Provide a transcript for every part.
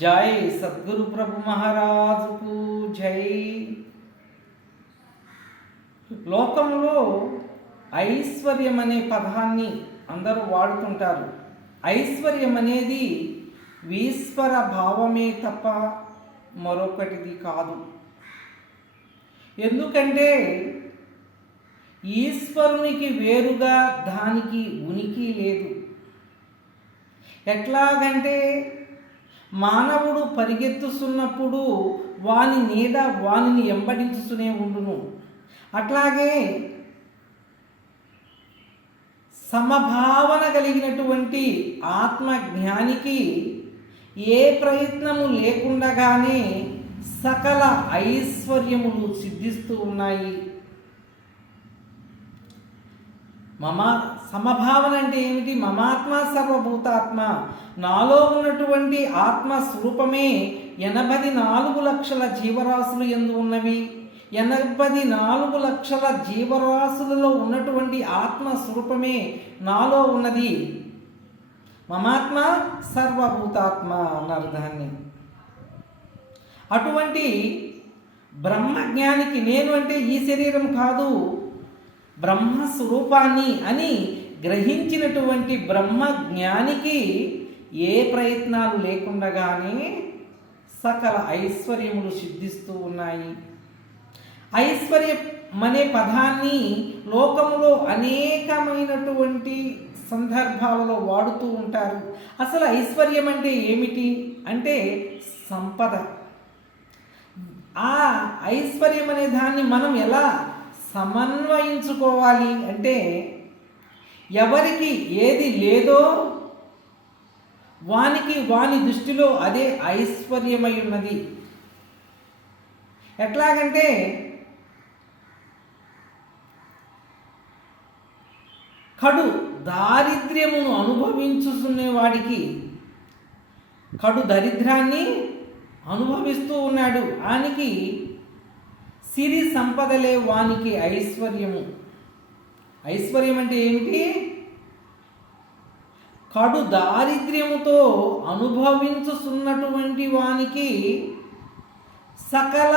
జై సద్గురు ప్రభు మహారాజుకు జై. లోకంలో ఐశ్వర్యం అనే పదాన్ని అందరూ వాడుతుంటారు. ఐశ్వర్యం అనేది ఈశ్వర భావమే తప్ప మరొకటిది కాదు. ఎందుకంటే ఈశ్వరునికి వేరుగా దానికి ఉనికి లేదు. ఎట్లాగంటే మానవుడు పరిగెత్తుతున్నప్పుడు వాని నీడ వానిని ఎంబడించుతూనే ఉండును. అట్లాగే సమభావన కలిగినటువంటి ఆత్మజ్ఞానికి ఏ ప్రయత్నము లేకుండగానే సకల ఐశ్వర్యములు సిద్ధిస్తూ ఉన్నాయి. సమభావన అంటే ఏమిటి? మమాత్మ సర్వభూతాత్మ, నాలో ఉన్నటువంటి ఆత్మస్వరూపమే 84 లక్షల జీవరాశులు యందు ఉన్నవి. 84 లక్షల జీవరాశులలో ఉన్నటువంటి ఆత్మస్వరూపమే నాలో ఉన్నది. మమాత్మ సర్వభూతాత్మ అన్నారు దాన్ని. అటువంటి బ్రహ్మజ్ఞానికి నేను అంటే ఈ శరీరం కాదు, బ్రహ్మస్వరూపాన్ని అని గ్రహించినటువంటి బ్రహ్మజ్ఞానికి ఏ ప్రయత్నాలు లేకుండగానే సకల ఐశ్వర్యములు సిద్ధిస్తూ ఉన్నాయి. ఐశ్వర్యం అనే పదాన్ని లోకములో అనేకమైనటువంటి సందర్భాలలో వాడుతూ ఉంటారు. అసలు ఐశ్వర్యం అంటే ఏమిటి అంటే సంపద. ఆ ఐశ్వర్యం అనే దాన్ని మనం ఎలా సమన్వయించుకోవాలి అంటే ఎవరికి ఏది లేదో వాని దృష్టిలో అదే ఐశ్వర్యమై ఉన్నది. ఎట్లాగంటే కడు దారిద్ర్యమును అనుభవించుకునేవాడికి కడు దరిద్రాన్ని అనుభవిస్తూ ఉన్నాడు. వానికి సిరి సంపదలే వానికి ఐశ్వర్యము. ఐశ్వర్యం అంటే ఏమిటి? కడు దారిద్ర్యముతో అనుభవించుతున్నటువంటి వానికి సకల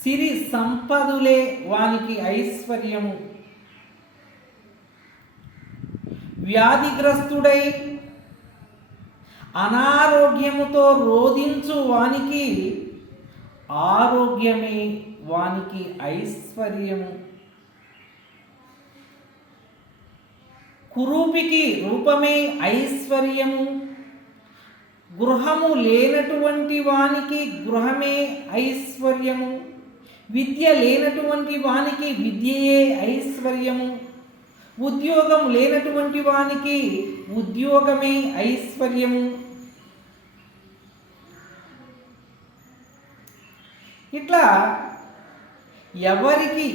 సిరి సంపదలే వానికి ఐశ్వర్యము. వ్యాధిగ్రస్తుడై అనారోగ్యముతో రోధించు వానికి ఆరోగ్యమే వానికి ఐశ్వర్యము. కురూపికి రూపమే ఐశ్వర్యము. గృహము లేనటువంటి వానికి గృహమే ఐశ్వర్యము. విద్య లేనటువంటి వానికి విద్యయే ఐశ్వర్యము. ఉద్యోగం లేనటువంటి వానికి ఉద్యోగమే ఐశ్వర్యము. ఇట్లా ఎవరికి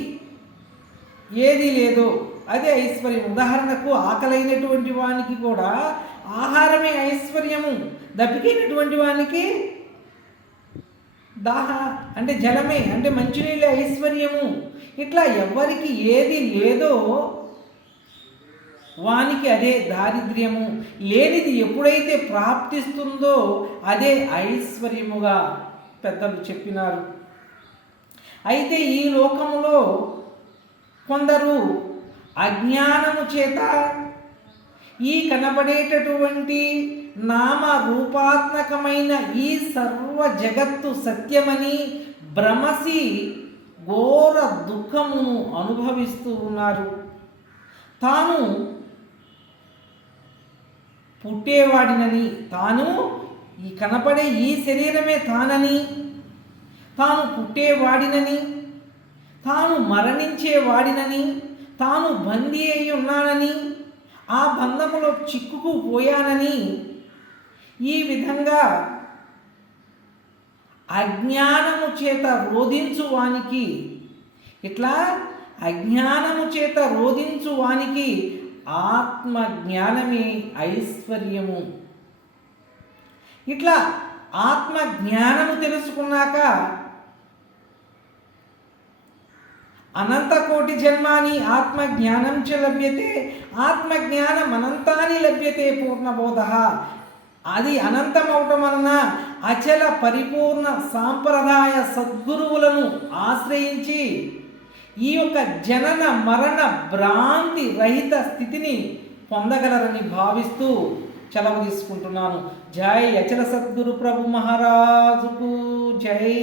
ఏది లేదో అదే ఐశ్వర్యం. ఉదాహరణకు ఆకలైనటువంటి వానికి కూడా ఆహారమే ఐశ్వర్యము. దప్పికైనటువంటి వానికి అంటే జలమే అంటే మంచినీళ్ళే ఐశ్వర్యము. ఇట్లా ఎవరికి ఏది లేదో వానికి అదే దారిద్ర్యము. లేనిది ఎప్పుడైతే ప్రాప్తిస్తుందో అదే ఐశ్వర్యముగా పెద్దలు చెప్పినారు. అయితే ఈ లోకములో కొందరు అజ్ఞానము చేత ఈ కనబడేటటువంటి నామ రూపాత్మకమైన ఈ సర్వ జగత్తు సత్యమని భ్రమసి ఘోర దుఃఖమును అనుభవిస్తూ ఉన్నారు. తాను పుట్టేవాడినని, తాను ఈ కనపడే ఈ శరీరమే తానని, తాను పుట్టేవాడినని, తాను మరణించేవాడినని, తాను బందీ అయి ఉన్నానని, ఆ బంధములో చిక్కుకుపోయానని ఈ విధంగా అజ్ఞానము చేత రోధించు వానికి, ఇట్లా అజ్ఞానము చేత రోధించు వానికి ఆత్మజ్ఞానమే ఐశ్వర్యము. ఇట్లా ఆత్మజ్ఞానము తెలుసుకున్నాక అనంతకోటి జన్మాని ఆత్మజ్ఞానం చ లభ్యతే, ఆత్మజ్ఞానం అనంతాని లభ్యతే పూర్ణబోధ. అది అనంతమవటం వలన అచల పరిపూర్ణ సాంప్రదాయ సద్గురువులను ఆశ్రయించి ఈ యొక్క జనన మరణ భ్రాంతి రహిత స్థితిని పొందగలరని భావిస్తూ సెలవు తీసుకుంటున్నాను. జై అచల సద్గురు ప్రభు మహారాజుకు జై.